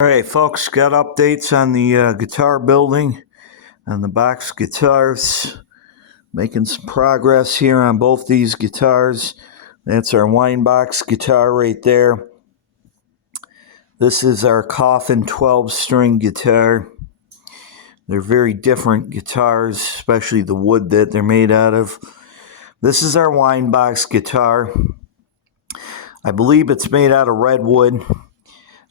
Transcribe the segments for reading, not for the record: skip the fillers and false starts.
All right, folks, got updates on the guitar building, on the box guitars. Making some progress here on both these guitars. That's our wine box guitar right there. This is our coffin 12-string guitar. They're very different guitars, especially the wood that they're made out of. This is our wine box guitar. I believe it's made out of redwood.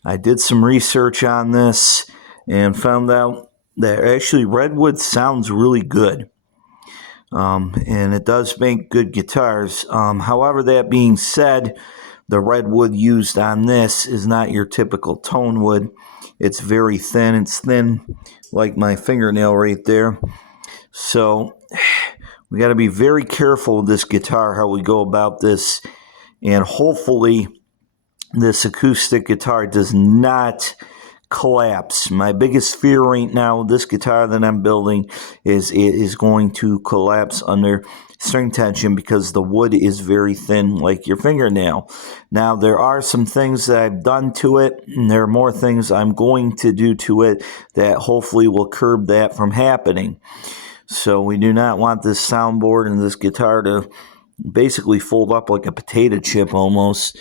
I did some research on this and found out that actually redwood sounds really good. And it does make good guitars. However, that being said, the redwood used on this is not your typical tone wood. It's very thin. It's thin like my fingernail right there. So we got to be very careful with this guitar, how we go about this. And hopefully this acoustic guitar does not collapse. My biggest fear right now with this guitar that I'm building is it is going to collapse under string tension because the wood is very thin like your fingernail. Now there are some things that I've done to it, and there are more things I'm going to do to it that hopefully will curb that from happening. So we do not want this soundboard and this guitar to basically fold up like a potato chip almost.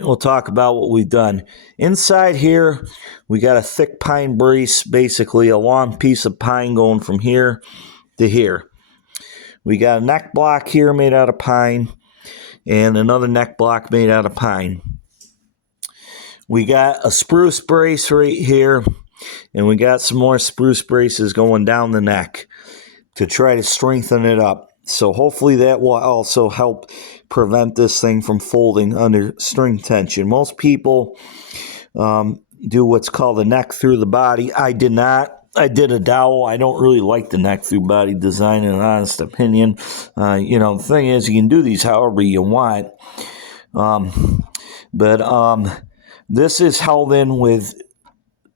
We'll talk about what we've done. Inside here, we got a thick pine brace, basically a long piece of pine going from here to here. We got a neck block here made out of pine and another neck block made out of pine. We got a spruce brace right here, and we got some more spruce braces going down the neck to try to strengthen it up. So hopefully that will also help prevent this thing from folding under string tension. Most people do what's called a neck through the body. I did not. I did a dowel. I don't really like the neck through body design, in an honest opinion. The thing is, you can do these however you want. But this is held in with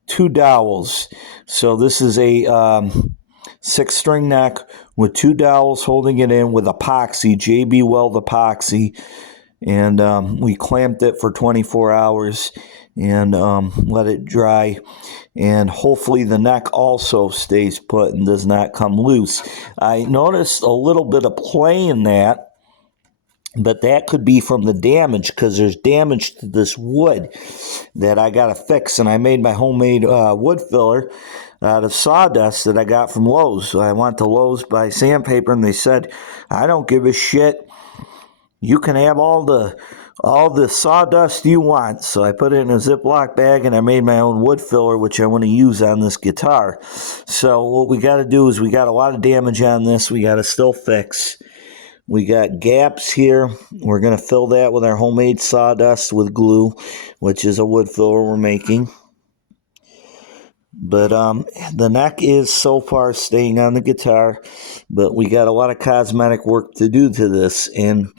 two dowels. So this is a 6-string neck with two dowels holding it in with epoxy, JB Weld epoxy. And we clamped it for 24 hours and let it dry. And hopefully the neck also stays put and does not come loose. I noticed a little bit of play in that, but that could be from the damage because there's damage to this wood that I got to fix. And I made my homemade wood filler out of sawdust that I got from Lowe's. So I went to Lowe's to buy sandpaper, and they said, I don't give a shit. You can have all the sawdust you want. So I put it in a Ziploc bag, and I made my own wood filler, which I want to use on this guitar. So what we got to do is we got a lot of damage on this. We got to still fix. We got gaps here. We're going to fill that with our homemade sawdust with glue, which is a wood filler we're making. But the neck is so far staying on the guitar, but we got a lot of cosmetic work to do to this. And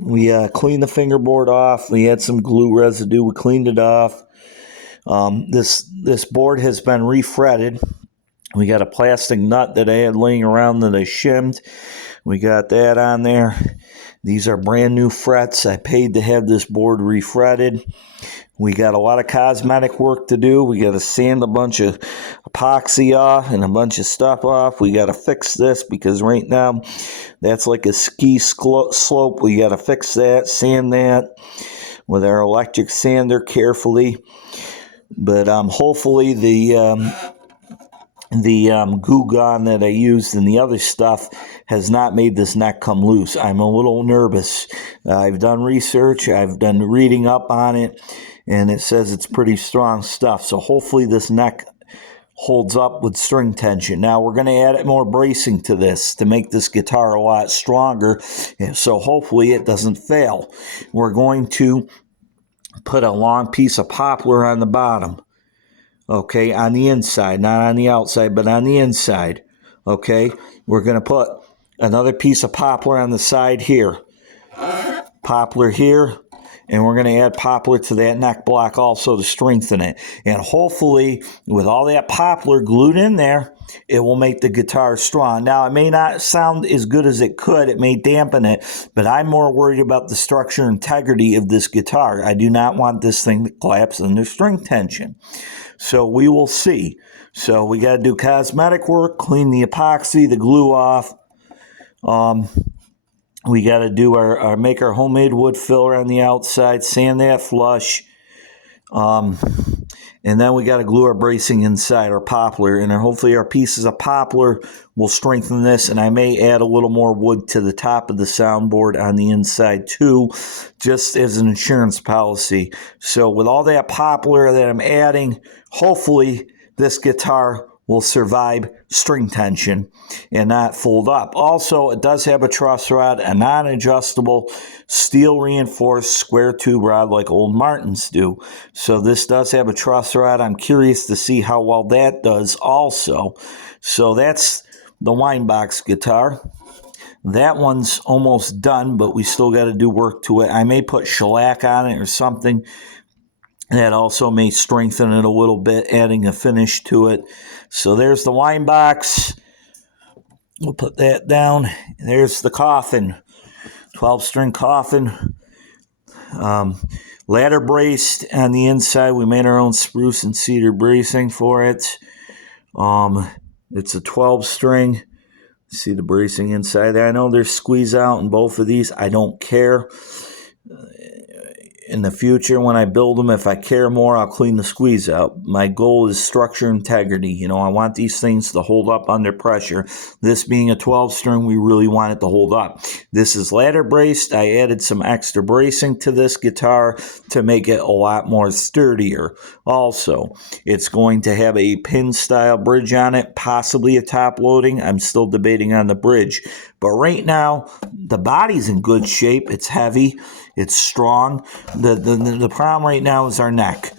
we cleaned the fingerboard off. We had some glue residue. We cleaned it off. This board has been refretted. We got a plastic nut that I had laying around that I shimmed. We got that on there. These are brand new frets. I paid to have this board refretted. We got a lot of cosmetic work to do. We got to sand a bunch of epoxy off and a bunch of stuff off. We got to fix this because right now that's like a ski slope. We got to fix that, sand that with our electric sander carefully. But hopefully the Goo Gone that I used and the other stuff has not made this neck come loose. I'm a little nervous. I've done research. I've done reading up on it, and it says it's pretty strong stuff. So hopefully this neck holds up with string tension. Now we're going to add more bracing to this to make this guitar a lot stronger, and so hopefully it doesn't fail. We're going to put a long piece of poplar on the bottom. Okay, on the inside, not on the outside, but on the inside. Okay, we're going to put another piece of poplar on the side here. Poplar here, and we're going to add poplar to that neck block also to strengthen it. And hopefully, with all that poplar glued in there, it will make the guitar strong. Now, it may not sound as good as it could. It may dampen it, but I'm more worried about the structure and integrity of this guitar. I do not want this thing to collapse under string tension. So we will see. So we got to do cosmetic work, clean the epoxy, the glue off. We got to do make our homemade wood filler on the outside, sand that flush, and then we got to glue our bracing inside, our poplar, and hopefully our pieces of poplar will strengthen this, and I may add a little more wood to the top of the soundboard on the inside too, just as an insurance policy. So with all that poplar that I'm adding, hopefully this guitar will survive string tension and not fold up. Also, it does have a truss rod, a non-adjustable steel reinforced square tube rod like old Martins do. So this does have a truss rod. I'm curious to see how well that does also. So that's the wine box guitar. That one's almost done, but we still got to do work to it. I may put shellac on it or something. That also may strengthen it a little bit, adding a finish to it. So there's the wine box. We'll put that down. There's the coffin, 12-string coffin. Ladder braced on the inside. We made our own spruce and cedar bracing for it. It's a 12-string. See the bracing inside there. I know there's squeeze out in both of these. I don't care. In the future, when I build them, if I care more, I'll clean the squeeze out. My goal is structure integrity. You know, I want these things to hold up under pressure. This being a 12-string, we really want it to hold up. This is ladder braced. I added some extra bracing to this guitar to make it a lot more sturdier. Also, it's going to have a pin-style bridge on it, possibly a top loading. I'm still debating on the bridge. But right now, the body's in good shape. It's heavy. It's strong. The problem right now is our neck.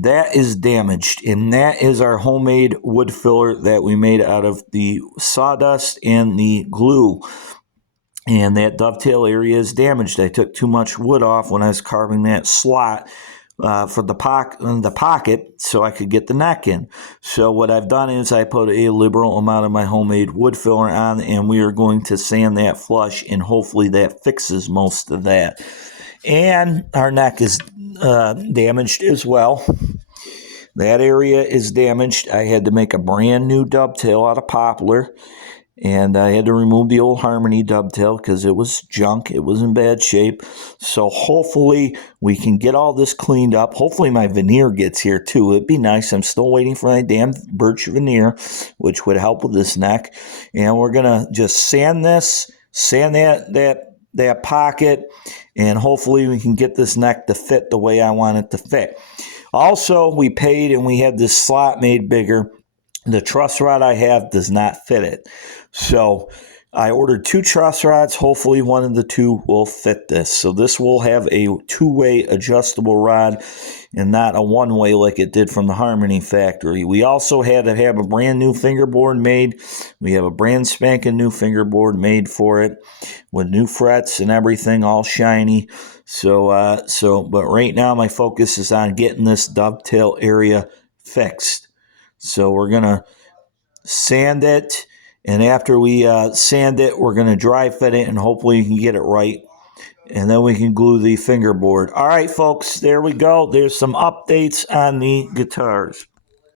That is damaged, and that is our homemade wood filler that we made out of the sawdust and the glue. And that dovetail area is damaged. I took too much wood off when I was carving that slot for the pocket so I could get the neck in. So what I've done is I put a liberal amount of my homemade wood filler on, and we are going to sand that flush, and hopefully that fixes most of that. And our neck is damaged as well. That area is damaged. I had to make a brand new dovetail out of poplar. And I had to remove the old Harmony dovetail because it was junk. It was in bad shape. So hopefully we can get all this cleaned up. Hopefully my veneer gets here too. It'd be nice. I'm still waiting for my damn birch veneer, which would help with this neck. And we're going to just sand this, sand that pocket, and hopefully we can get this neck to fit the way I want it to fit. Also, we paid and we had this slot made bigger. The truss rod I have does not fit it. So I ordered 2 truss rods. Hopefully one of the 2 will fit this. So this will have a 2-way adjustable rod and not a 1-way like it did from the Harmony factory. We also had to have a brand new fingerboard made. We have a brand spanking new fingerboard made for it with new frets and everything, all shiny. But right now my focus is on getting this dovetail area fixed. So we're going to sand it, and after we sand it, we're going to dry fit it, and hopefully we can get it right, and then we can glue the fingerboard. All right, folks, there we go. There's some updates on the guitars.